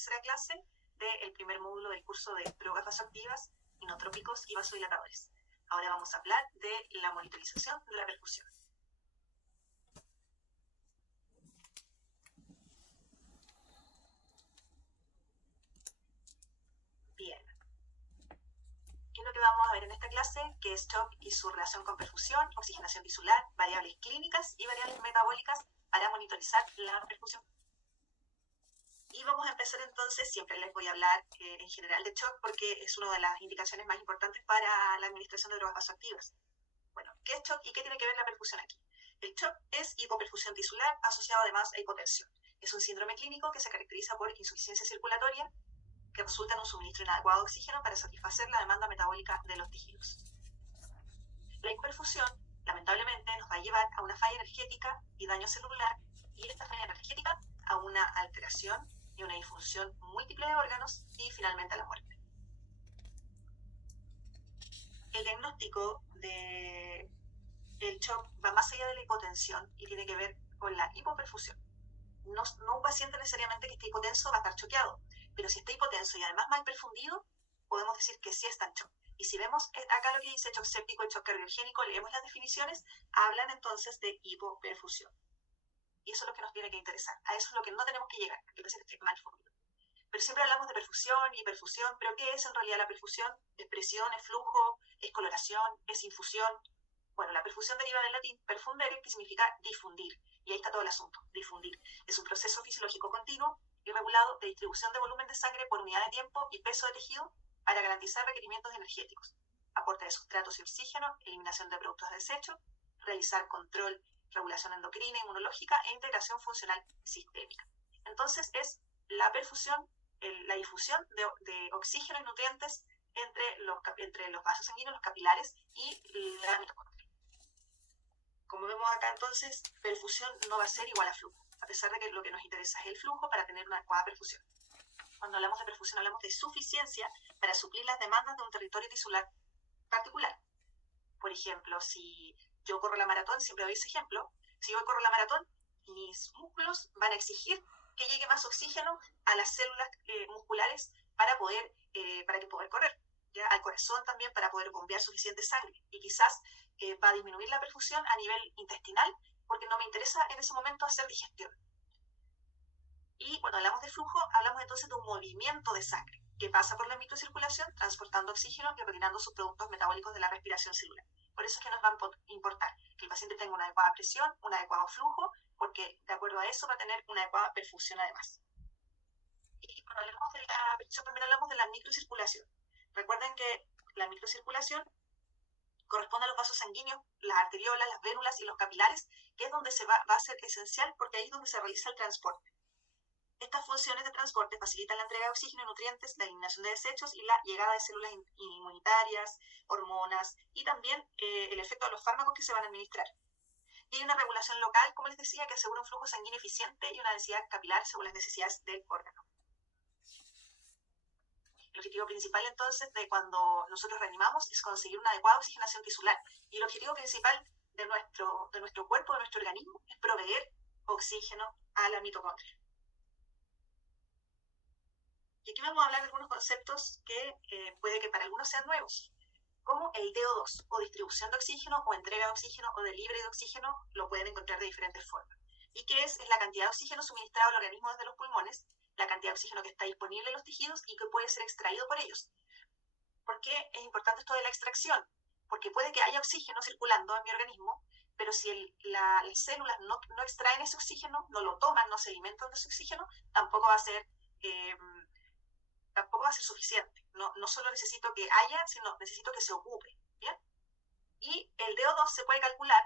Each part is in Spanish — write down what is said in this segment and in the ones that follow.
tercera clase del primer módulo del curso de drogas vasoactivas, inotrópicos y vasodilatadores. Ahora vamos a hablar de la monitorización de la perfusión. Bien. ¿Qué es lo que vamos a ver en esta clase? Que es shock y su relación con perfusión, oxigenación tisular, variables clínicas y variables metabólicas para monitorizar la perfusión. Y vamos a empezar entonces, siempre les voy a hablar en general de shock porque es una de las indicaciones más importantes para la administración de drogas vasoactivas. Bueno, ¿qué es shock y qué tiene que ver la perfusión aquí? El shock es hipoperfusión tisular asociado además a hipotensión. Es un síndrome clínico que se caracteriza por insuficiencia circulatoria que resulta en un suministro inadecuado de oxígeno para satisfacer la demanda metabólica de los tejidos. La hipoperfusión, lamentablemente, nos va a llevar a una falla energética y daño celular, y esta falla energética a una alteración y una disfunción múltiple de órganos y finalmente a la muerte. El diagnóstico del shock va más allá de la hipotensión y tiene que ver con la hipoperfusión. No un paciente necesariamente que esté hipotenso va a estar choqueado, pero si está hipotenso y además mal perfundido, podemos decir que sí está en shock. Y si vemos acá lo que dice shock séptico y shock cardiogénico, leemos las definiciones, hablan entonces de hipoperfusión. Y eso es lo que nos tiene que interesar. A eso es lo que no tenemos que llegar, porque el paciente esté mal fundido. Pero siempre hablamos de perfusión y hiperfusión, pero ¿qué es en realidad la perfusión? ¿Es presión, es flujo, es coloración, es infusión? Bueno, la perfusión deriva del latín perfundere, que significa difundir. Y ahí está todo el asunto, difundir. Es un proceso fisiológico continuo y regulado de distribución de volumen de sangre por unidad de tiempo y peso de tejido para garantizar requerimientos energéticos, aporte de sustratos y oxígeno, eliminación de productos de desecho, realizar control, regulación endocrina, inmunológica e integración funcional sistémica. Entonces es la perfusión, la difusión de oxígeno y nutrientes entre los vasos sanguíneos, los capilares y la mitocondria. Como vemos acá entonces, perfusión no va a ser igual a flujo, a pesar de que lo que nos interesa es el flujo para tener una adecuada perfusión. Cuando hablamos de perfusión hablamos de suficiencia para suplir las demandas de un territorio tisular particular. Por ejemplo, si yo corro la maratón, siempre doy ese ejemplo, si yo corro la maratón, mis músculos van a exigir que llegue más oxígeno a las células musculares para que poder correr, ¿ya? Al corazón también para poder bombear suficiente sangre, y quizás va a disminuir la perfusión a nivel intestinal porque no me interesa en ese momento hacer digestión. Y cuando hablamos de flujo, hablamos entonces de un movimiento de sangre que pasa por la microcirculación transportando oxígeno y retirando sus productos metabólicos de la respiración celular. Por eso es que nos va a importar que el paciente tenga una adecuada presión, un adecuado flujo, porque de acuerdo a eso va a tener una adecuada perfusión además. Y cuando hablamos de la perfusión también hablamos de la microcirculación. Recuerden que la microcirculación corresponde a los vasos sanguíneos, las arteriolas, las vénulas y los capilares, que es donde va a ser esencial porque ahí es donde se realiza el transporte. Estas funciones de transporte facilitan la entrega de oxígeno y nutrientes, la eliminación de desechos y la llegada de células inmunitarias, hormonas y también el efecto de los fármacos que se van a administrar. Y hay una regulación local, como les decía, que asegura un flujo sanguíneo eficiente y una densidad capilar según las necesidades del órgano. El objetivo principal entonces de cuando nosotros reanimamos es conseguir una adecuada oxigenación tisular. Y el objetivo principal de nuestro cuerpo, de nuestro organismo, es proveer oxígeno a la mitocondria. Y aquí vamos a hablar de algunos conceptos que puede que para algunos sean nuevos, como el DO2, o distribución de oxígeno, o entrega de oxígeno, o delivery de oxígeno, lo pueden encontrar de diferentes formas. ¿Y qué es? Es la cantidad de oxígeno suministrado al organismo desde los pulmones, la cantidad de oxígeno que está disponible en los tejidos y que puede ser extraído por ellos. ¿Por qué es importante esto de la extracción? Porque puede que haya oxígeno circulando en mi organismo, pero si las células no extraen ese oxígeno, no lo toman, no se alimentan de ese oxígeno, tampoco va a ser suficiente. No solo necesito que haya, sino necesito que se ocupe, ¿bien? Y el DO2 se puede calcular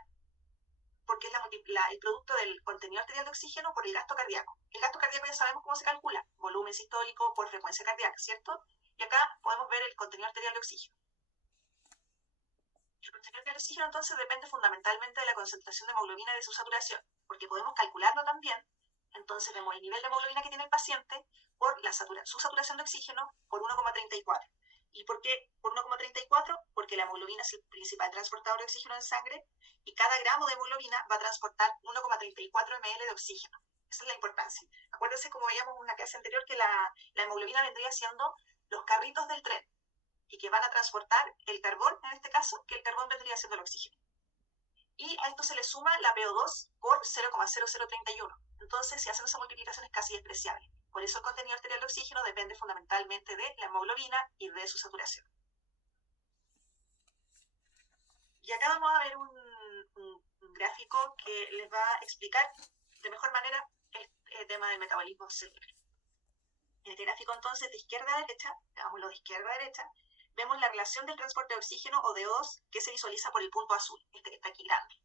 porque es el producto del contenido arterial de oxígeno por el gasto cardíaco. El gasto cardíaco ya sabemos cómo se calcula, volumen sistólico por frecuencia cardíaca, ¿cierto? Y acá podemos ver el contenido arterial de oxígeno. El contenido arterial de oxígeno entonces depende fundamentalmente de la concentración de hemoglobina y de su saturación, porque podemos calcularlo también. Entonces vemos el nivel de hemoglobina que tiene el paciente por su saturación de oxígeno por 1,34. ¿Y por qué por 1,34? Porque la hemoglobina es el principal transportador de oxígeno en sangre y cada gramo de hemoglobina va a transportar 1,34 ml de oxígeno. Esa es la importancia. Acuérdense, como veíamos en una clase anterior, que la hemoglobina vendría siendo los carritos del tren y que van a transportar el carbón, en este caso, que el carbón vendría siendo el oxígeno. Y a esto se le suma la PO2 por 0,0031. Entonces, si hacen esa multiplicación es casi despreciable. Por eso el contenido arterial de oxígeno depende fundamentalmente de la hemoglobina y de su saturación. Y acá vamos a ver un gráfico que les va a explicar de mejor manera el tema del metabolismo celular. En este gráfico, entonces, de izquierda a derecha, veámoslo de izquierda a derecha, vemos la relación del transporte de oxígeno o de O2 que se visualiza por el punto azul, este que está aquí grande,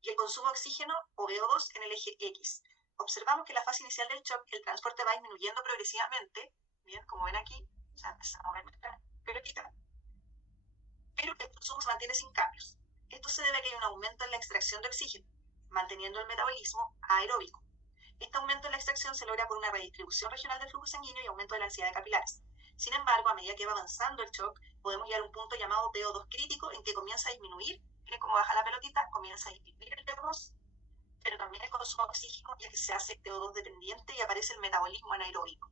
y el consumo de oxígeno o VO2 en el eje X. Observamos que en la fase inicial del shock el transporte va disminuyendo progresivamente, bien, como ven aquí, o sea, empezamos a ver nuestra pelotita, pero el consumo se mantiene sin cambios. Esto se debe a que hay un aumento en la extracción de oxígeno, manteniendo el metabolismo aeróbico. Este aumento en la extracción se logra por una redistribución regional del flujo sanguíneo y aumento de la densidad de capilares. Sin embargo, a medida que va avanzando el shock, podemos llegar a un punto llamado VO2 crítico en que comienza a disminuir, miren cómo baja la pelotita, comienza a disminuir el VO2, pero también el consumo de oxígeno, ya que se hace VO2 dependiente y aparece el metabolismo anaeróbico.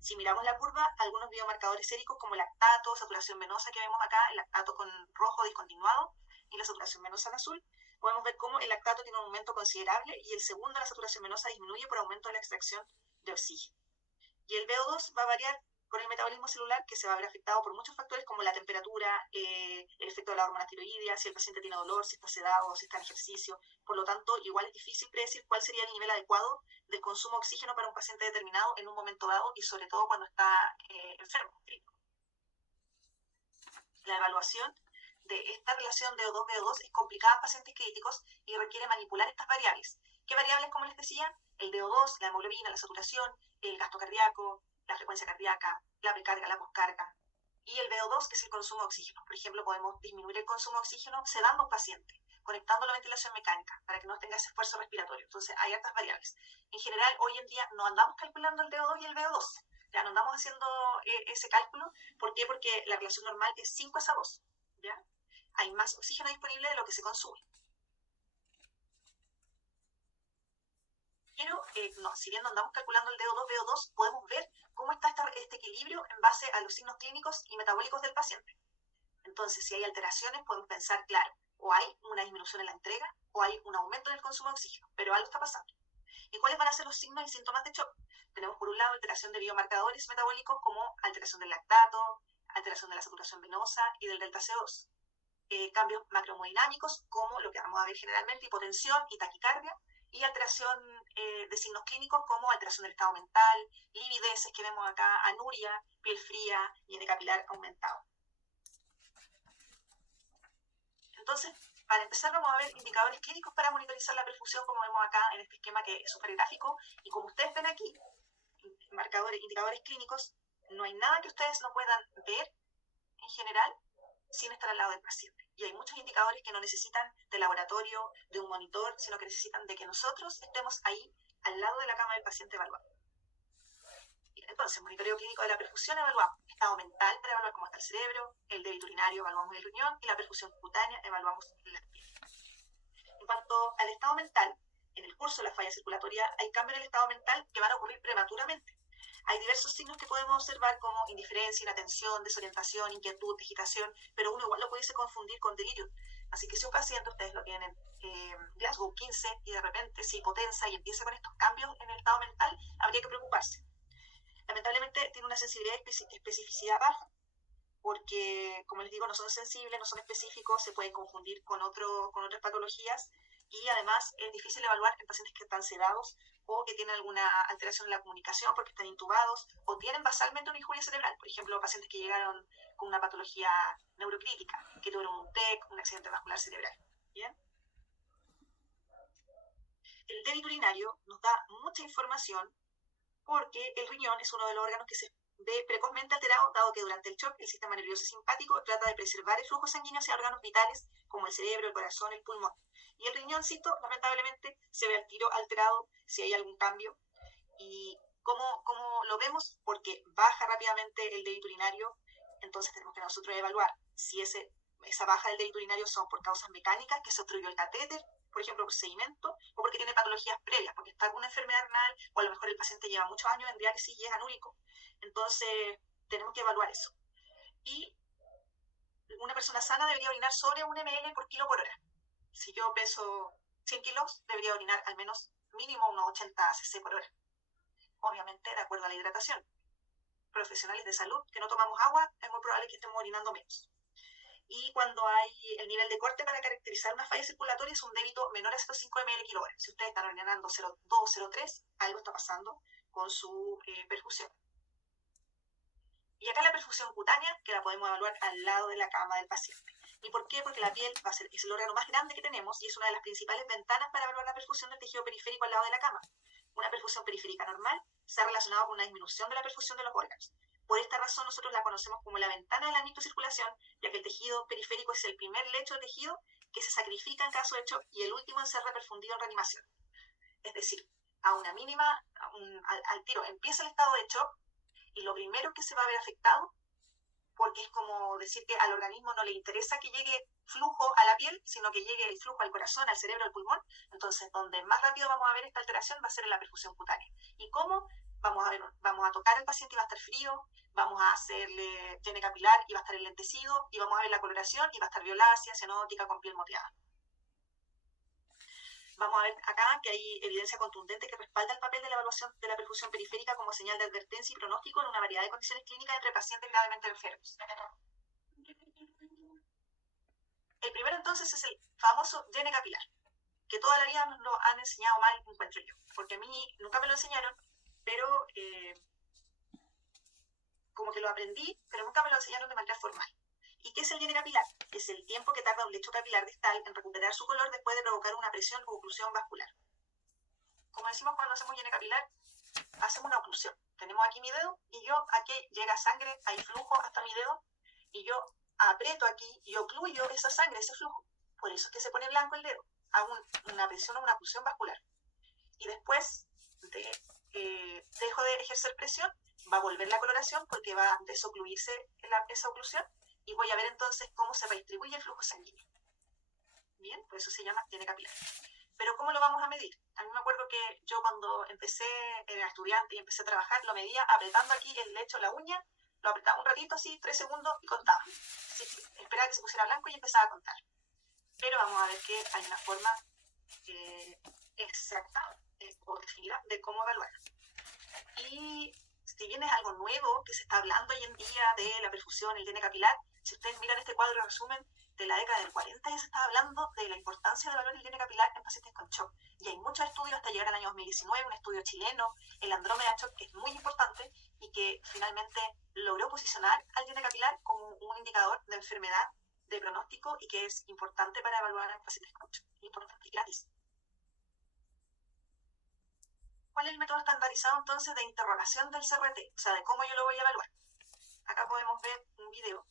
Si miramos la curva, algunos biomarcadores séricos como lactato, saturación venosa que vemos acá, el lactato con rojo discontinuado y la saturación venosa en azul, podemos ver cómo el lactato tiene un aumento considerable y el segundo, la saturación venosa, disminuye por aumento de la extracción de oxígeno. Y el VO2 va a variar con el metabolismo celular, que se va a ver afectado por muchos factores como la temperatura, el efecto de la hormona tiroidea, si el paciente tiene dolor, si está sedado, si está en ejercicio. Por lo tanto, igual es difícil predecir cuál sería el nivel adecuado del consumo de oxígeno para un paciente determinado en un momento dado y sobre todo cuando está enfermo. La evaluación de esta relación de O2-VO2 es complicada en pacientes críticos y requiere manipular estas variables. ¿Qué variables, como les decía? El VO2, la hemoglobina, la saturación, el gasto cardíaco, la frecuencia cardíaca, la precarga, la poscarga, y el VO2, que es el consumo de oxígeno. Por ejemplo, podemos disminuir el consumo de oxígeno sedando a un paciente, conectando la ventilación mecánica para que no tenga ese esfuerzo respiratorio. Entonces, hay hartas variables. En general, hoy en día no andamos calculando el VO2 y el VO2. Ya no andamos haciendo ese cálculo. ¿Por qué? Porque la relación normal es 5:2. ¿Ya? Hay más oxígeno disponible de lo que se consume. Pero no, si bien no andamos calculando el VO2, podemos ver cómo está este equilibrio en base a los signos clínicos y metabólicos del paciente. Entonces, si hay alteraciones, podemos pensar, claro, o hay una disminución en la entrega o hay un aumento en el consumo de oxígeno, pero algo está pasando. ¿Y cuáles van a ser los signos y síntomas de shock? Tenemos por un lado alteración de biomarcadores metabólicos como alteración del lactato, alteración de la saturación venosa y del delta CO2. Cambios macrohemodinámicos como lo que vamos a ver generalmente, hipotensión y taquicardia, y alteración de signos clínicos como alteración del estado mental, livideces que vemos acá, anuria, piel fría y N capilar aumentado. Entonces, para empezar vamos a ver indicadores clínicos para monitorizar la perfusión, como vemos acá en este esquema que es súper gráfico, y como ustedes ven aquí, indicadores clínicos, no hay nada que ustedes no puedan ver en general sin estar al lado del paciente. Y hay muchos indicadores que no necesitan de laboratorio, de un monitor, sino que necesitan de que nosotros estemos ahí al lado de la cama del paciente evaluando. Entonces, monitoreo clínico de la perfusión, evaluamos estado mental para evaluar cómo está el cerebro, el débito urinario, evaluamos el riñón, y la perfusión cutánea, evaluamos la piel. En cuanto al estado mental, en el curso de la falla circulatoria hay cambios en el estado mental que van a ocurrir prematuramente. Hay diversos signos que podemos observar como indiferencia, inatención, desorientación, inquietud, agitación, pero uno igual lo pudiese confundir con delirio. Así que si un paciente, ustedes lo tienen Glasgow 15 y de repente se hipotensa y empieza con estos cambios en el estado mental, habría que preocuparse. Lamentablemente tiene una sensibilidad y especificidad baja, porque, como les digo, no son sensibles, no son específicos, se pueden confundir con otras patologías, y además es difícil evaluar en pacientes que están sedados o que tienen alguna alteración en la comunicación porque están intubados o tienen basalmente una injuria cerebral. Por ejemplo, pacientes que llegaron con una patología neurocrítica, que tuvieron un TEC, un accidente vascular cerebral. ¿Bien? El débito urinario nos da mucha información porque el riñón es uno de los órganos que se ve precozmente alterado, dado que durante el shock el sistema nervioso simpático trata de preservar el flujo sanguíneo hacia órganos vitales como el cerebro, el corazón, el pulmón. Y el riñoncito, lamentablemente, se ve al tiro alterado si hay algún cambio. ¿Y cómo lo vemos? Porque baja rápidamente el débito urinario, entonces tenemos que nosotros evaluar si esa baja del débito urinario son por causas mecánicas, que se obstruyó el catéter, por ejemplo, por sedimento, o porque tiene patologías previas, porque está con una enfermedad renal, o a lo mejor el paciente lleva muchos años en diálisis y es anúrico. Entonces, tenemos que evaluar eso. Y una persona sana debería orinar sobre 1 ml por kilo por hora. Si yo peso 100 kilos, debería orinar al menos mínimo unos 80 cc por hora. Obviamente, de acuerdo a la hidratación. Profesionales de salud que no tomamos agua, es muy probable que estemos orinando menos. Y cuando hay el nivel de corte para caracterizar una falla circulatoria es un débito menor a 0,5 ml kilo hora. Si ustedes están orinando 0,2, 0,3, algo está pasando con su perfusión. Y acá la perfusión cutánea, que la podemos evaluar al lado de la cama del paciente. ¿Y por qué? Porque la piel es el órgano más grande que tenemos y es una de las principales ventanas para evaluar la perfusión del tejido periférico al lado de la cama. Una perfusión periférica normal se ha relacionado con una disminución de la perfusión de los órganos. Por esta razón nosotros la conocemos como la ventana de la microcirculación, ya que el tejido periférico es el primer lecho de tejido que se sacrifica en caso de shock y el último en ser reperfundido en reanimación. Es decir, a una mínima, al tiro empieza el estado de shock y lo primero que se va a ver afectado, porque es como decir que al organismo no le interesa que llegue flujo a la piel, sino que llegue el flujo al corazón, al cerebro, al pulmón. Entonces, donde más rápido vamos a ver esta alteración va a ser en la perfusión cutánea. ¿Y cómo? Vamos a tocar al paciente y va a estar frío, vamos a hacerle llene capilar y va a estar enlentecido, y vamos a ver la coloración y va a estar violácea, cianótica, con piel moteada. Vamos a ver acá que hay evidencia contundente que respalda el papel de la evaluación de la perfusión periférica como señal de advertencia y pronóstico en una variedad de condiciones clínicas entre pacientes gravemente enfermos. El primero entonces es el famoso llene capilar, que toda la vida nos lo han enseñado mal, encuentro yo, porque a mí nunca me lo enseñaron, pero como que lo aprendí, pero nunca me lo enseñaron de manera formal. ¿Y qué es el llene capilar? Es el tiempo que tarda un lecho capilar distal en recuperar su color después de provocar una presión o oclusión vascular. Como decimos cuando hacemos llene capilar, hacemos una oclusión. Tenemos aquí mi dedo y yo aquí llega sangre, hay flujo hasta mi dedo y yo aprieto aquí y ocluyo esa sangre, ese flujo. Por eso es que se pone blanco el dedo. Hago una presión o una oclusión vascular. Y después dejo de ejercer presión, va a volver la coloración porque va a desocluirse esa oclusión y voy a ver entonces cómo se redistribuye el flujo sanguíneo. Bien, por eso se llama llene capilar. Pero ¿cómo lo vamos a medir? A mí me acuerdo que yo cuando empecé, era estudiante y empecé a trabajar, lo medía apretando aquí el lecho, la uña, lo apretaba un ratito así, 3 segundos y contaba. Así que esperaba que se pusiera blanco y empezaba a contar. Pero vamos a ver que hay una forma exacta o definitiva de cómo evaluar. Y si bien es algo nuevo que se está hablando hoy en día de la perfusión, el llene capilar, si ustedes miran este cuadro de resumen, de la década del 40 ya se estaba hablando de la importancia de evaluar el llene capilar en pacientes con shock. Y hay muchos estudios hasta llegar al año 2019, un estudio chileno, el Andrómeda Shock, que es muy importante y que finalmente logró posicionar al llene capilar como un indicador de enfermedad, de pronóstico y que es importante para evaluar a pacientes con shock. Importante y gratis. ¿Cuál es el método estandarizado entonces de interrogación del CRT? O sea, de cómo yo lo voy a evaluar. Acá podemos ver un video.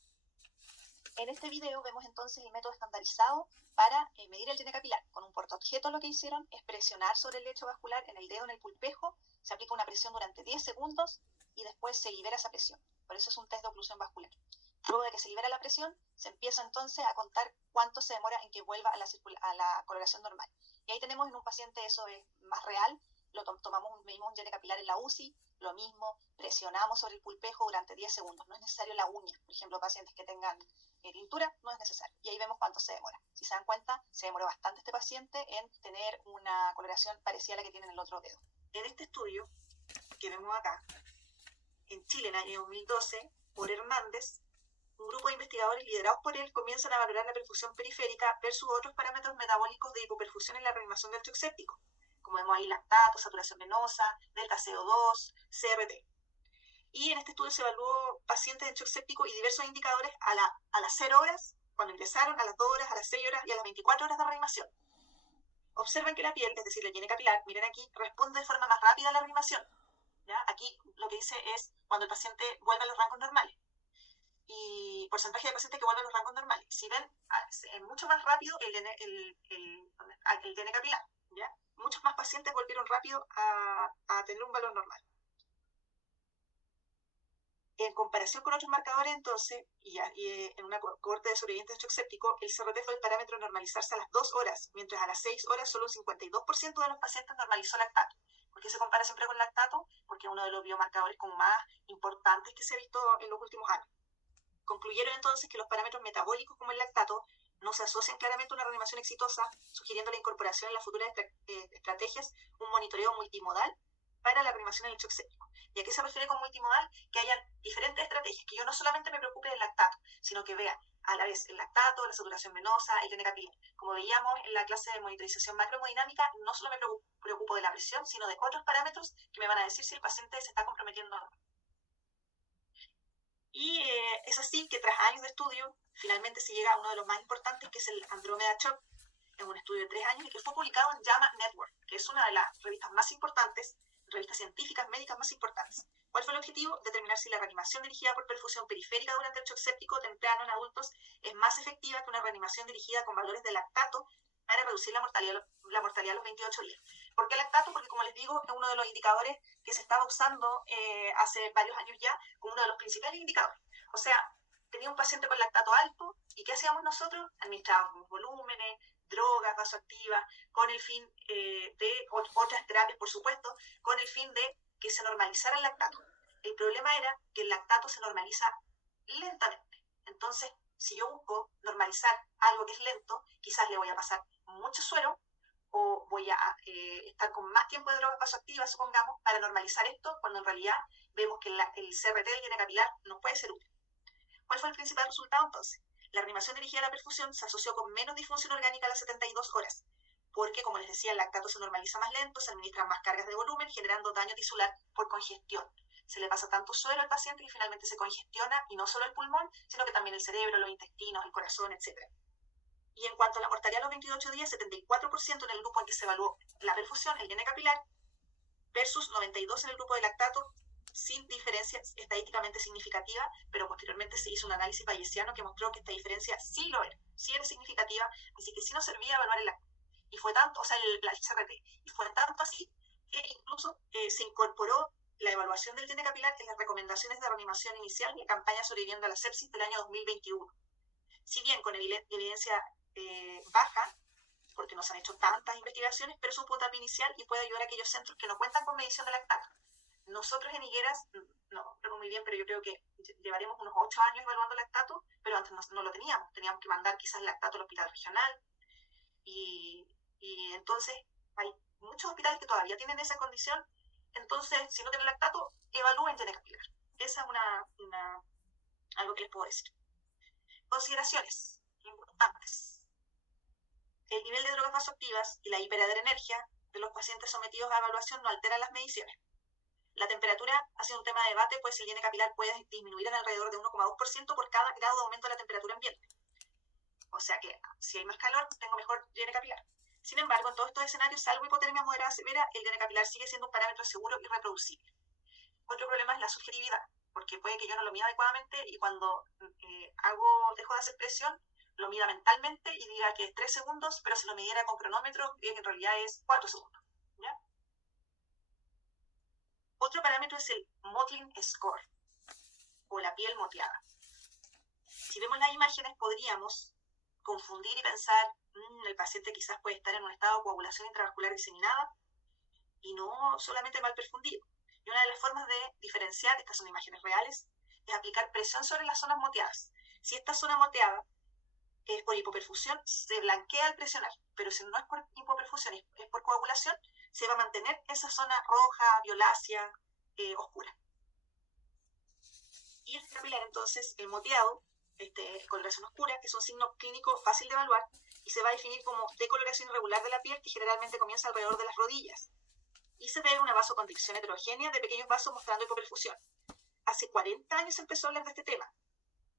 En este video vemos entonces el método estandarizado para medir el llene capilar. Con un portaobjeto lo que hicieron es presionar sobre el lecho vascular en el dedo, en el pulpejo, se aplica una presión durante 10 segundos y después se libera esa presión. Por eso es un test de oclusión vascular. Luego de que se libera la presión, se empieza entonces a contar cuánto se demora en que vuelva a la coloración normal. Y ahí tenemos en un paciente, eso es más real, medimos un llene capilar en la UCI, lo mismo, presionamos sobre el pulpejo durante 10 segundos. No es necesario la uña, por ejemplo, pacientes que tengan tintura, no es necesario. Y ahí vemos cuánto se demora. Si se dan cuenta, se demoró bastante este paciente en tener una coloración parecida a la que tiene en el otro dedo. En este estudio que vemos acá, en Chile en el año 2012, por Hernández, un grupo de investigadores liderados por él comienzan a valorar la perfusión periférica versus otros parámetros metabólicos de hipoperfusión en la reanimación del shock séptico, como vemos ahí lactato, saturación venosa, delta CO2, CRT. Y en este estudio se evaluó pacientes en shock séptico y diversos indicadores a las 0 horas, cuando ingresaron, a las 2 horas, a las 6 horas y a las 24 horas de reanimación. Observen que la piel, es decir, el llene capilar, miren aquí, responde de forma más rápida a la reanimación. ¿Ya? Aquí lo que dice es cuando el paciente vuelve a los rangos normales. Y porcentaje de pacientes que vuelven a los rangos normales. Si ven, es mucho más rápido el llene capilar. ¿Ya? Muchos más pacientes volvieron rápido a tener un valor normal. En comparación con otros marcadores, entonces, y en una cohorte de sobrevivientes de shock séptico, el CRT fue el parámetro a normalizarse a las 2 horas, mientras a las 6 horas solo un 52% de los pacientes normalizó lactato. ¿Por qué se compara siempre con lactato? Porque es uno de los biomarcadores como más importantes que se ha visto en los últimos años. Concluyeron entonces que los parámetros metabólicos como el lactato no se asocian claramente a una reanimación exitosa, sugiriendo la incorporación en las futuras estrategias un monitoreo multimodal para la reanimación en el shock séptico. ¿Y a qué se refiere con multimodal? Que hayan diferentes estrategias, que yo no solamente me preocupe del lactato, sino que vea a la vez el lactato, la saturación venosa, el DN capilar. Como veíamos en la clase de monitorización macrohemodinámica, no solo me preocupo de la presión, sino de otros parámetros que me van a decir si el paciente se está comprometiendo o no. Y es así que tras años de estudio, finalmente se llega a uno de los más importantes, que es el Andromeda Shock, en un estudio de 3 años y que fue publicado en JAMA Network, que es una de las revistas más importantes, revistas científicas médicas más importantes. ¿Cuál fue el objetivo? Determinar si la reanimación dirigida por perfusión periférica durante el shock séptico temprano en adultos es más efectiva que una reanimación dirigida con valores de lactato para reducir la mortalidad a los 28 días. ¿Por qué lactato? Porque, como les digo, es uno de los indicadores que se estaba usando hace varios años ya como uno de los principales indicadores. O sea, tenía un paciente con lactato alto, ¿y qué hacíamos nosotros? Administrábamos volúmenes, drogas vasoactivas, con el fin de otras terapias, por supuesto, con el fin de que se normalizara el lactato. El problema era que el lactato se normaliza lentamente. Entonces, si yo busco normalizar algo que es lento, quizás le voy a pasar mucho suero o voy a estar con más tiempo de drogas vasoactivas, supongamos, para normalizar esto, cuando en realidad vemos que el CRT del DN capilar no puede ser útil. ¿Cuál fue el principal resultado entonces? La reanimación dirigida a la perfusión se asoció con menos disfunción orgánica a las 72 horas, porque, como les decía, el lactato se normaliza más lento, se administran más cargas de volumen, generando daño tisular por congestión. Se le pasa tanto suero al paciente que finalmente se congestiona, y no solo el pulmón, sino que también el cerebro, los intestinos, el corazón, etc. Y en cuanto a la mortalidad a los 28 días, 74% en el grupo en que se evaluó la perfusión, el DN capilar, versus 92% en el grupo de lactato, sin diferencia estadísticamente significativa, pero posteriormente se hizo un análisis bayesiano que mostró que esta diferencia sí lo era, sí era significativa, así que sí nos servía evaluar el lactato. Y fue tanto, o sea, el CRT, y fue tanto así que incluso se incorporó la evaluación del DN capilar en las recomendaciones de reanimación inicial de la campaña sobreviviendo a la sepsis del año 2021. Si bien con evidencia baja, porque no se han hecho tantas investigaciones, pero es un puntapié inicial y puede ayudar a aquellos centros que no cuentan con medición de lactato. Nosotros en Higueras, no recuerdo muy bien, pero yo creo que llevaremos unos 8 años evaluando lactato, pero antes no lo teníamos. Teníamos que mandar quizás lactato al hospital regional. Y entonces hay muchos hospitales que todavía tienen esa condición. Entonces, si no tienen lactato, evalúen DN capilar. Esa es algo que les puedo decir. Consideraciones importantes. El nivel de drogas vasoactivas y la hiperadrenergia de los pacientes sometidos a evaluación no alteran las mediciones. La temperatura ha sido un tema de debate, pues el DN capilar puede disminuir en alrededor de 1,2% por cada grado de aumento de la temperatura ambiente. O sea que si hay más calor, tengo mejor DN capilar. Sin embargo, en todos estos escenarios, salvo hipotermia moderada severa, el DN capilar sigue siendo un parámetro seguro y reproducible. Otro problema es la subjetividad, porque puede que yo no lo mida adecuadamente y cuando dejo de hacer presión, lo mida mentalmente y diga que es 3 segundos, pero si lo midiera con cronómetro, diría que en realidad es 4 segundos. ¿Ya? Otro parámetro es el mottling score, o la piel moteada. Si vemos las imágenes, podríamos confundir y pensar, el paciente quizás puede estar en un estado de coagulación intravascular diseminada y no solamente mal perfundido. Y una de las formas de diferenciar, estas son imágenes reales, es aplicar presión sobre las zonas moteadas. Si esta zona moteada es por hipoperfusión, se blanquea al presionar, pero si no es por hipoperfusión, es por coagulación, se va a mantener esa zona roja, violácea, oscura. Y el capilar, entonces, el moteado, coloración oscura, es un signo clínico fácil de evaluar y se va a definir como decoloración irregular de la piel que generalmente comienza alrededor de las rodillas. Y se ve una vasoconstricción heterogénea de pequeños vasos mostrando hipoperfusión. Hace 40 años se empezó a hablar de este tema.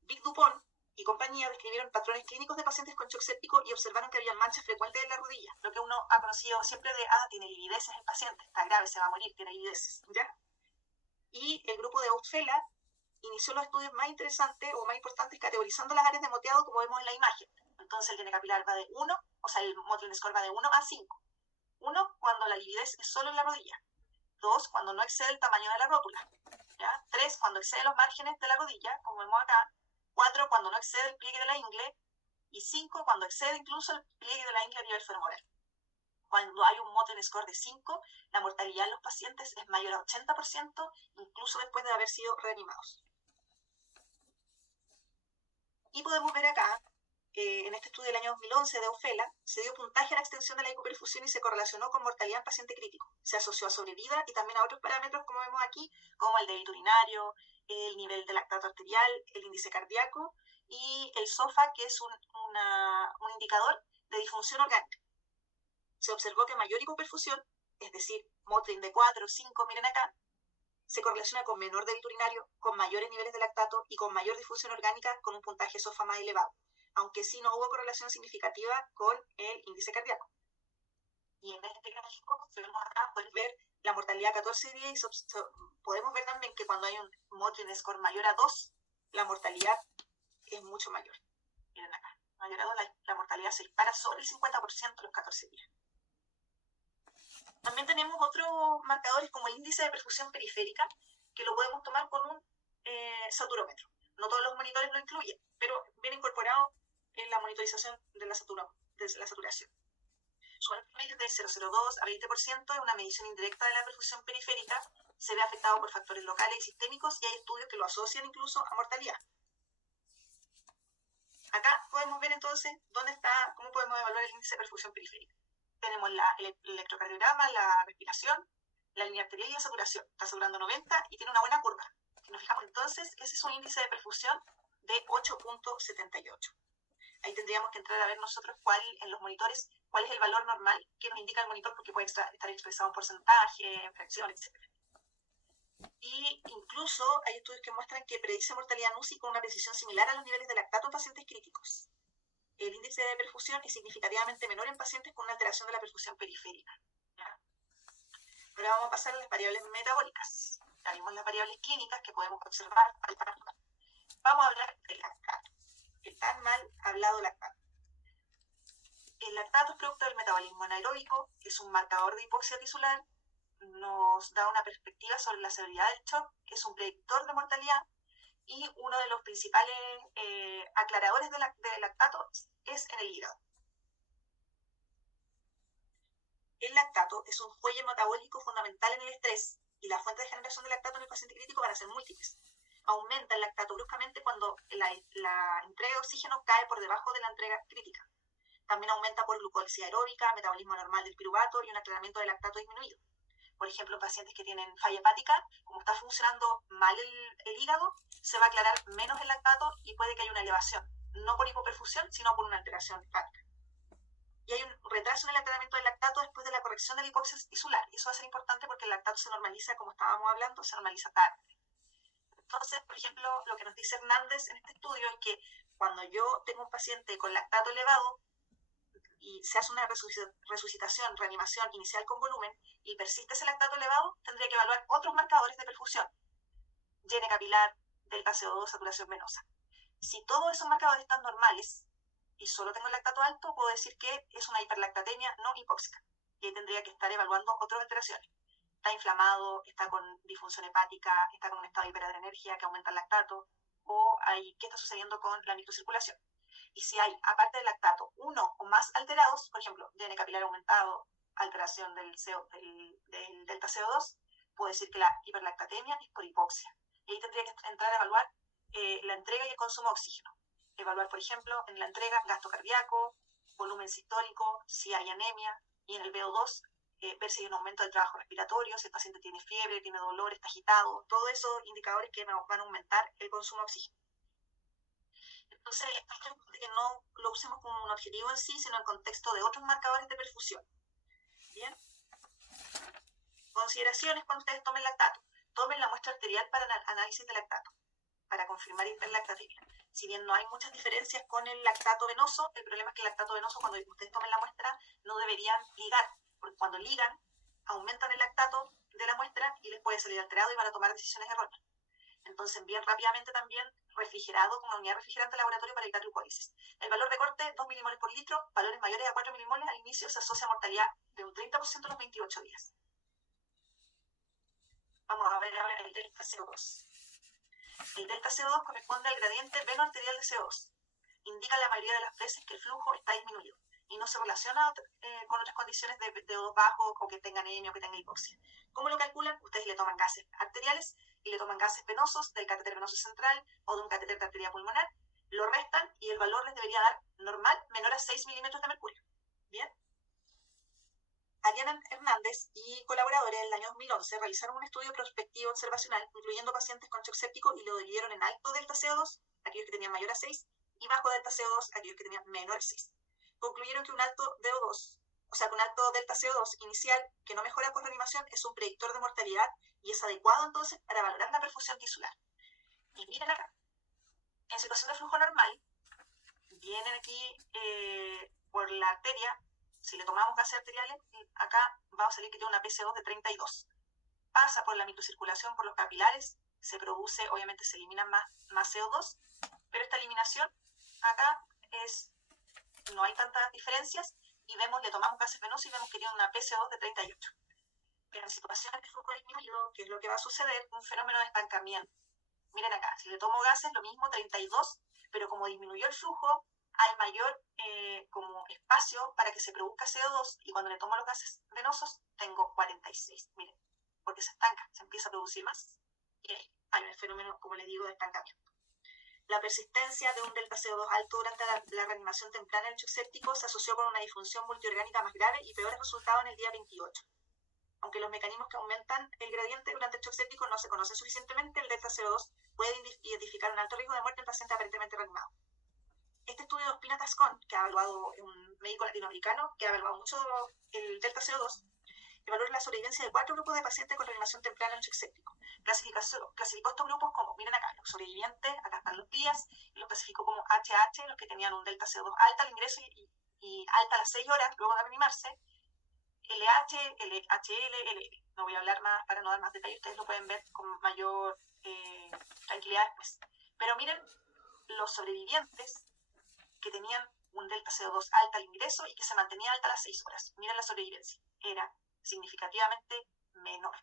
Vic Dupont y compañía describieron patrones clínicos de pacientes con shock séptico y observaron que había manchas frecuentes en la rodilla, lo que uno ha conocido siempre de, tiene livideces el paciente, está grave, se va a morir, tiene livideces, ¿ya? Y el grupo de Outfela inició los estudios más interesantes o más importantes categorizando las áreas de moteado como vemos en la imagen. Entonces el DN capilar va de 1, o sea, el mottling score va de 1 a 5. 1, cuando la lividez es solo en la rodilla. 2, cuando no excede el tamaño de la rótula. ¿Ya? 3, 3 cuando excede los márgenes de la rodilla, como vemos acá, 4 cuando no excede el pliegue de la ingle, y 5 cuando excede incluso el pliegue de la ingle a nivel femoral. Cuando hay un Mottling score de 5, la mortalidad en los pacientes es mayor a 80%, incluso después de haber sido reanimados. Y podemos ver acá, en este estudio del año 2011 de Ofela, se dio puntaje a la extensión de la hipoperfusión y se correlacionó con mortalidad en paciente crítico. Se asoció a sobrevida y también a otros parámetros, como vemos aquí, como el débito urinario, el nivel de lactato arterial, el índice cardíaco y el SOFA, que es un indicador de disfunción orgánica. Se observó que mayor hipoperfusión, es decir, Mottling de 4 o 5, miren acá, se correlaciona con menor débito urinario, con mayores niveles de lactato y con mayor difusión orgánica con un puntaje SOFA más elevado, aunque sí no hubo correlación significativa con el índice cardíaco. Y en este gráfico, vemos acá, pueden ver la mortalidad a 14 días y podemos ver también que cuando hay un Mottling score mayor a 2, la mortalidad es mucho mayor. Miren acá, mayor a 2, la mortalidad se dispara sobre el 50% a los 14 días. También tenemos otros marcadores como el índice de perfusión periférica, que lo podemos tomar con un saturómetro. No todos los monitores lo incluyen, pero viene incorporado en la monitorización de la saturación. Su valor de 0,02 a 20% es una medición indirecta de la perfusión periférica, se ve afectado por factores locales y sistémicos y hay estudios que lo asocian incluso a mortalidad. Acá podemos ver entonces cómo podemos evaluar el índice de perfusión periférica. Tenemos el electrocardiograma, la respiración, la línea arterial y la saturación. Está saturando 90 y tiene una buena curva. Si nos fijamos entonces, ese es un índice de perfusión de 8.78. Ahí tendríamos que entrar a ver nosotros en los monitores cuál es el valor normal que nos indica el monitor, porque puede estar expresado en porcentaje, en fracción, etc. Y incluso hay estudios que muestran que predice mortalidad NUSI con una precisión similar a los niveles de lactato en pacientes críticos. El índice de perfusión es significativamente menor en pacientes con una alteración de la perfusión periférica. ¿Ya? Ahora vamos a pasar a las variables metabólicas. Ya vimos las variables clínicas que podemos observar. Vamos a hablar del lactato. El tan mal hablado lactato. El lactato es producto del metabolismo anaeróbico, es un marcador de hipoxia tisular, nos da una perspectiva sobre la severidad del shock, es un predictor de mortalidad y uno de los principales aclaradores de lactato es en el hígado. El lactato es un fuelle metabólico fundamental en el estrés y las fuentes de generación de lactato en el paciente crítico van a ser múltiples. Aumenta el lactato bruscamente cuando la entrega de oxígeno cae por debajo de la entrega crítica. También aumenta por glucólisis aeróbica, metabolismo normal del piruvato y un aclaramiento de lactato disminuido. Por ejemplo, en pacientes que tienen falla hepática, como está funcionando mal el hígado, se va a aclarar menos el lactato y puede que haya una elevación, no por hipoperfusión, sino por una alteración hepática. Y hay un retraso en el aclaramiento del lactato después de la corrección de la hipoxia tisular. Y eso va a ser importante porque el lactato se normaliza, como estábamos hablando, se normaliza tarde. Entonces, por ejemplo, lo que nos dice Hernández en este estudio es que cuando yo tengo un paciente con lactato elevado y se hace una resucitación, reanimación inicial con volumen y persiste ese lactato elevado, tendría que evaluar otros marcadores de perfusión, llene capilar, delta CO2, saturación venosa. Si todos esos marcadores están normales y solo tengo el lactato alto, puedo decir que es una hiperlactatemia no hipóxica. Y ahí tendría que estar evaluando otras alteraciones. Está inflamado, está con disfunción hepática, está con un estado de hiperadrenergia que aumenta el lactato, o qué está sucediendo con la microcirculación. Y si hay, aparte del lactato, uno o más alterados, por ejemplo, DN capilar aumentado, alteración del delta CO2, puedo decir que la hiperlactatemia es por hipoxia. Y ahí tendría que entrar a evaluar la entrega y el consumo de oxígeno. Evaluar, por ejemplo, en la entrega gasto cardíaco, volumen sistólico, si hay anemia, y en el VO2 ver si hay un aumento del trabajo respiratorio, si el paciente tiene fiebre, tiene dolor, está agitado, todos esos indicadores que van a aumentar el consumo de oxígeno. Entonces, es importante que no lo usemos como un objetivo en sí, sino en contexto de otros marcadores de perfusión. Bien. Consideraciones cuando ustedes tomen lactato. Tomen la muestra arterial para análisis de lactato, para confirmar hiperlactatemia. Si bien no hay muchas diferencias con el lactato venoso, el problema es que el lactato venoso, cuando ustedes tomen la muestra, no deberían ligar, porque cuando ligan, aumentan el lactato de la muestra y les puede salir alterado y van a tomar decisiones erróneas. Entonces envían rápidamente también refrigerado con una unidad refrigerante al laboratorio para evitar glucólisis. El valor de corte, 2 milimoles por litro, valores mayores a 4 milimoles al inicio se asocia a mortalidad de un 30% a los 28 días. Vamos a ver ahora el delta CO2. El delta CO2 corresponde al gradiente veno-arterial de CO2. Indica la mayoría de las veces que el flujo está disminuido y no se relaciona con otras condiciones de O2 bajo o que tengan anemia o que tengan hipoxia. ¿Cómo lo calculan? Ustedes le toman gases arteriales y le toman gases venosos del catéter venoso central o de un catéter de arteria pulmonar, lo restan y el valor les debería dar normal menor a 6 milímetros de mercurio. ¿Bien? Adriana Hernández y colaboradores en el año 2011 realizaron un estudio prospectivo observacional incluyendo pacientes con shock séptico y lo dividieron en alto delta CO2, aquellos que tenían mayor a 6, y bajo delta CO2, aquellos que tenían menor a 6. Concluyeron que un alto DO2, o sea, que un alto delta CO2 inicial que no mejora por reanimación es un predictor de mortalidad y es adecuado entonces para valorar la perfusión tisular. Y miren acá, en situación de flujo normal, vienen aquí por la arteria, si le tomamos gases arteriales, acá va a salir que tiene una PCO de 32. Pasa por la microcirculación, por los capilares, se produce, obviamente se eliminan más CO2, pero esta eliminación acá no hay tantas diferencias y vemos, le tomamos gases venosos y vemos que tiene una PCO de 38. Pero en situaciones de flujo disminuido, ¿qué es lo que va a suceder? Un fenómeno de estancamiento. Miren acá, si le tomo gases, lo mismo, 32, pero como disminuyó el flujo, hay mayor como espacio para que se produzca CO2 y cuando le tomo los gases venosos, tengo 46. Miren, porque se estanca, se empieza a producir más. Y hay un fenómeno, como les digo, de estancamiento. La persistencia de un delta CO2 alto durante la reanimación temprana del shock séptico se asoció con una disfunción multiorgánica más grave y peores resultados en el día 28. Aunque los mecanismos que aumentan el gradiente durante el shock séptico no se conocen suficientemente, el delta CO2 puede identificar un alto riesgo de muerte en pacientes aparentemente reanimados. Este estudio de Ospina Tascón, que ha evaluado un médico latinoamericano, que ha evaluado mucho el delta CO2, evaluó la sobrevivencia de 4 grupos de pacientes con reanimación temprana en shock séptico. Clasificó estos grupos como, miren acá, los sobrevivientes, acá están los días, y los clasificó como HH, los que tenían un delta CO2 alta al ingreso y alta a las 6 horas luego de reanimarse, LH, LHL, LL. No voy a hablar más para no dar más detalles, ustedes lo pueden ver con mayor tranquilidad después. Pero miren los sobrevivientes que tenían un delta CO2 alta al ingreso y que se mantenía alta a las 6 horas. Miren la sobrevivencia, era significativamente menor.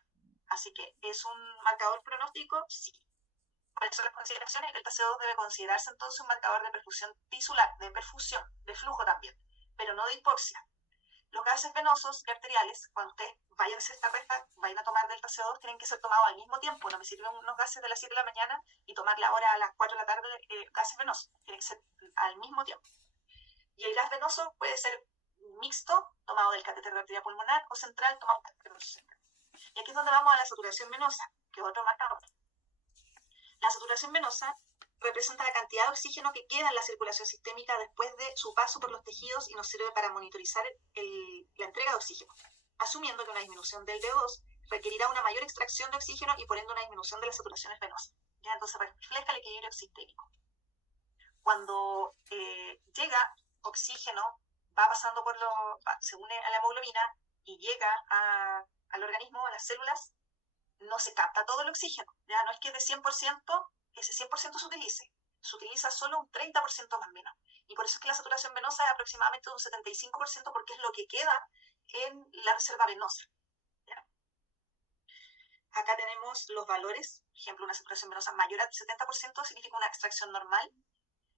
Así que, ¿es un marcador pronóstico? Sí. ¿Cuáles son las consideraciones? El delta CO2 debe considerarse entonces un marcador de perfusión tisular, de perfusión, de flujo también, pero no de hipoxia. Los gases venosos y arteriales, cuando ustedes vayan a hacer esta resta, vayan a tomar delta CO2, tienen que ser tomados al mismo tiempo. No me sirven unos gases de las 7 de la mañana y tomarle ahora a las 4 de la tarde gases venosos. Tienen que ser al mismo tiempo. Y el gas venoso puede ser mixto, tomado del catéter de arteria pulmonar, o central, tomado del catéter venoso central. Y aquí es donde vamos a la saturación venosa, que es otro marcador. La saturación venosa representa la cantidad de oxígeno que queda en la circulación sistémica después de su paso por los tejidos y nos sirve para monitorizar la entrega de oxígeno, asumiendo que una disminución del DO2 requerirá una mayor extracción de oxígeno y por ende una disminución de las saturaciones venosas. ¿Ya? Entonces refleja el equilibrio sistémico. Cuando llega oxígeno, va pasando se une a la hemoglobina y llega al organismo, a las células, no se capta todo el oxígeno. Ya no es que de 100%, ese 100% se utiliza solo un 30% más o menos. Y por eso es que la saturación venosa es aproximadamente un 75% porque es lo que queda en la reserva venosa. ¿Ya? Acá tenemos los valores. Por ejemplo, una saturación venosa mayor al 70% significa una extracción normal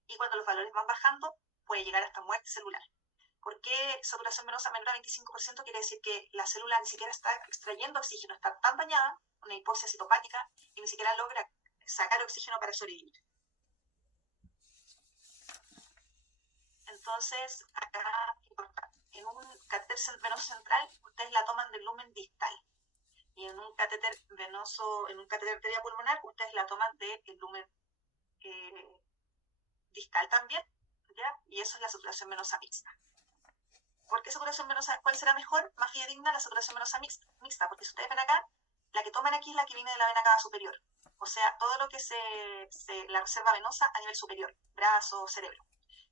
y cuando los valores van bajando puede llegar hasta muerte celular. ¿Por qué saturación venosa menor a 25%? Quiere decir que la célula ni siquiera está extrayendo oxígeno, está tan dañada, una hipoxia citopática, y ni siquiera logra sacar oxígeno para sobrevivir. Entonces, acá, en un catéter venoso central, ustedes la toman del lumen distal. Y en un catéter venoso, en un catéter arteria pulmonar, ustedes la toman del lumen distal también, ¿ya? Y eso es la saturación venosa mixta. ¿Por qué saturación venosa? ¿Cuál será mejor? Más fidedigna la saturación venosa mixta, porque si ustedes ven acá, la que toman aquí es la que viene de la vena cava superior. O sea, todo lo que la reserva venosa a nivel superior, brazo, cerebro.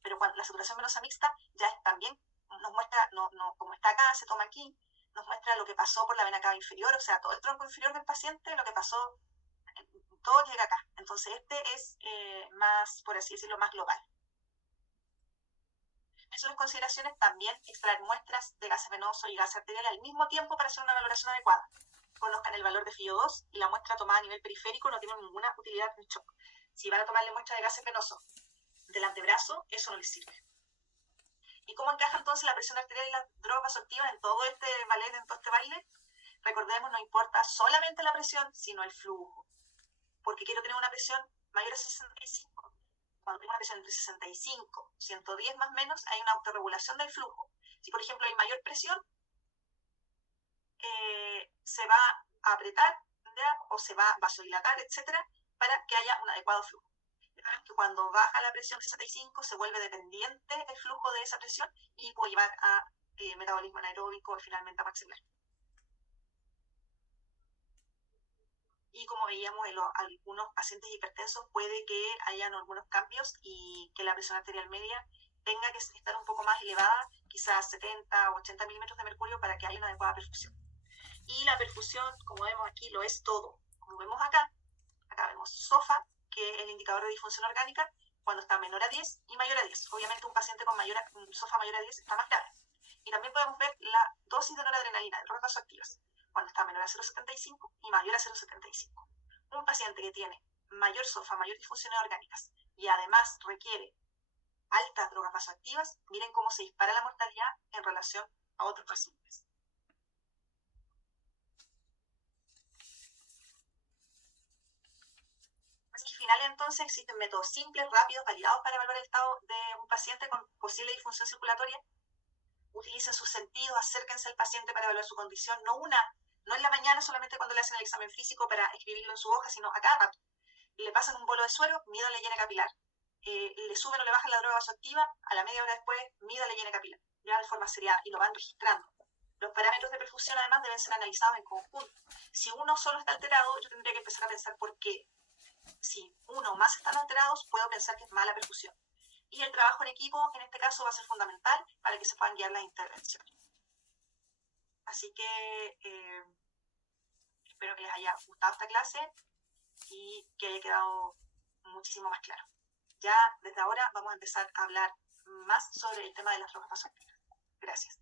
Pero cuando la saturación venosa mixta ya también nos muestra, como está acá, se toma aquí, nos muestra lo que pasó por la vena cava inferior, o sea, todo el tronco inferior del paciente, lo que pasó, todo llega acá. Entonces este es más, por así decirlo, más global. En sus consideraciones también extraer muestras de gases venosos y gases arteriales al mismo tiempo para hacer una valoración adecuada. conozcan el valor de FiO2 y la muestra tomada a nivel periférico no tiene ninguna utilidad en shock. Si van a tomarle muestra de gases venosos del antebrazo, eso no les sirve. ¿Y cómo encaja entonces la presión arterial y las drogas vasoactivas en todo este ballet, en todo este baile? Recordemos, no importa solamente la presión, sino el flujo. Porque quiero tener una presión mayor a 65. Cuando tengo una presión entre 65 y 110 más o menos, hay una autorregulación del flujo. Si, por ejemplo, hay mayor presión, se va a apretar, ¿ya? O se va a vasodilatar, etcétera, para que haya un adecuado flujo. Que cuando baja la presión 65 se vuelve dependiente el flujo de esa presión y puede llevar a metabolismo anaeróbico y finalmente a maxilar. Y como veíamos en algunos pacientes hipertensos puede que hayan algunos cambios y que la presión arterial media tenga que estar un poco más elevada, quizás 70 o 80 milímetros de mercurio para que haya una adecuada perfusión. Y la perfusión, como vemos aquí, lo es todo. Como vemos acá vemos SOFA, que es el indicador de disfunción orgánica, cuando está menor a 10 y mayor a 10. Obviamente un paciente con SOFA mayor a 10 está más grave. Y también podemos ver la dosis de noradrenalina, de drogas vasoactivas, cuando está menor a 0,75 y mayor a 0,75. Un paciente que tiene mayor SOFA, mayor disfunciones orgánicas y además requiere altas drogas vasoactivas, miren cómo se dispara la mortalidad en relación a otros pacientes. Finales, entonces, existen métodos simples, rápidos, validados para evaluar el estado de un paciente con posible disfunción circulatoria. Utilicen sus sentidos, acérquense al paciente para evaluar su condición, no en la mañana solamente cuando le hacen el examen físico para escribirlo en su hoja, sino a cada rato. Le pasan un bolo de suero, mida la llena capilar. Le suben o le bajan la droga vasoactiva, a la media hora después, mida la llena capilar, ya de forma seriada, y lo van registrando. Los parámetros de perfusión, además, deben ser analizados en conjunto. Si uno solo está alterado, yo tendría que empezar a pensar por qué. Si uno o más están alterados, puedo pensar que es mala perfusión. Y el trabajo en equipo, en este caso, va a ser fundamental para que se puedan guiar las intervenciones. Así que espero que les haya gustado esta clase y que haya quedado muchísimo más claro. Ya desde ahora vamos a empezar a hablar más sobre el tema de las drogas vasoactivas. Gracias.